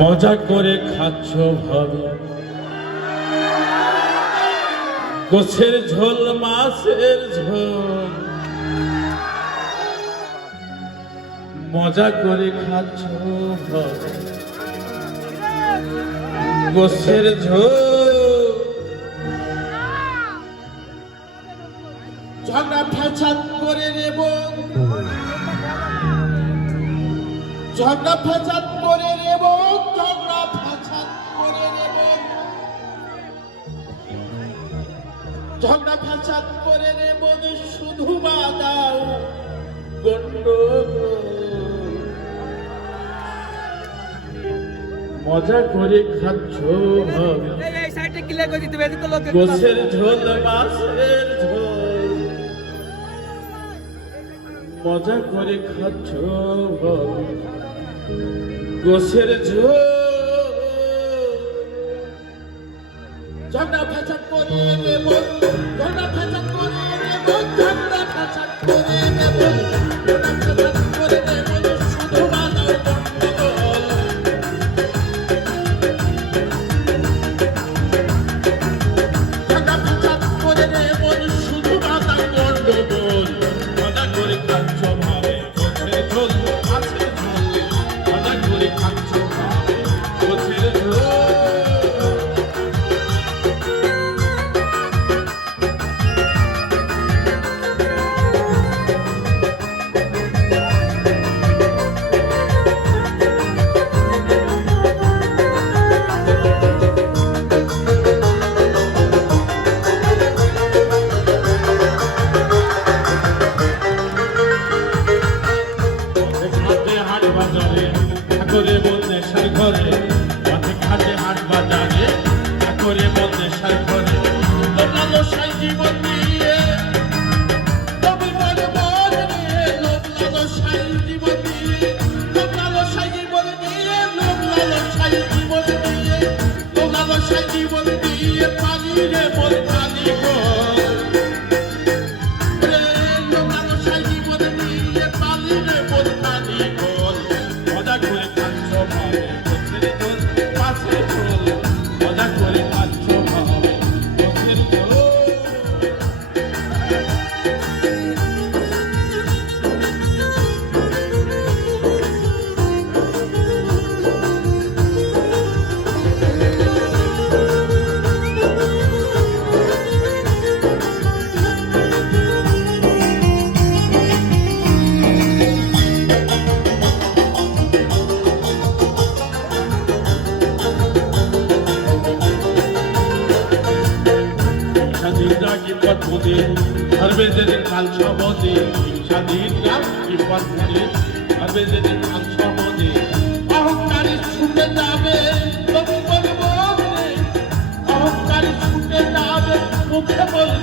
মজা করে খাচ্ছ ভাবে গোছের ঝোল মাছের ঝোল মজা করে খাচ্ছ ভাবে গোছের ঝোল ঝগড়া ফ্যাচাত করে নেব ঝগড়া ফ্যাচাত করে নেব ঝগড়া ফ্যাচাত করে নেব ঝগড়া ফ্যাচাত করে নেব শুধু বাদাও গন্ডগোল মজা করে খাচ্ছ ভাবে গোছের ঝোল মাছের ঝোল মজা করে খাচ্ছ ভাবে গোছের ঝোল ঝগড়া ফ্যাচাত করে নেব ঝগড়া ফ্যাচাত করে নেব ঝগড়া ফ্যাচাত করে নেব ঝগড়া ফ্যাচাত করে নেব শুধু বাদাও গন্ডগোল ঝগড়া ফ্যাচাত করে নেব শুধু বাদাও গন্ডগোল মজা করে খাচ্ছ ভাবে গোছের ঝোল মাছের ঝোল মজা করে খাচ্ছ ভাবে গোছের ঝোল করে বলতে সার ঘরে পথে ঘাটে হাট বাজারে করে বলতে সার ঘরে লোকালো সাই জীবন দিয়ে তবে বলে মন নিয়ে লোকালো সাই জীবন দিয়ে লোকালো সাই জীবন দিয়ে লোকালো সাই জীবন দিয়ে লোকালো সাই জীবন দিয়ে পানি রে বল পানি গো লোকালো সাই জীবন দিয়ে পানি রে বল পানি গোল মজা করে খাচ্ছ ভাবে গোছের ঝোল মাছের ঝোল মজা করে খাচ্ছ ভাবে গোছের ঝোল পথে ধরবে যেদিন কাল সবদে স্বাধীন পথে ধরবে যেদিন কাল সবদে অহংকারী ছুটে যাবে তবু বলবো অহংকারী ছুটে যাবে মুখে বলে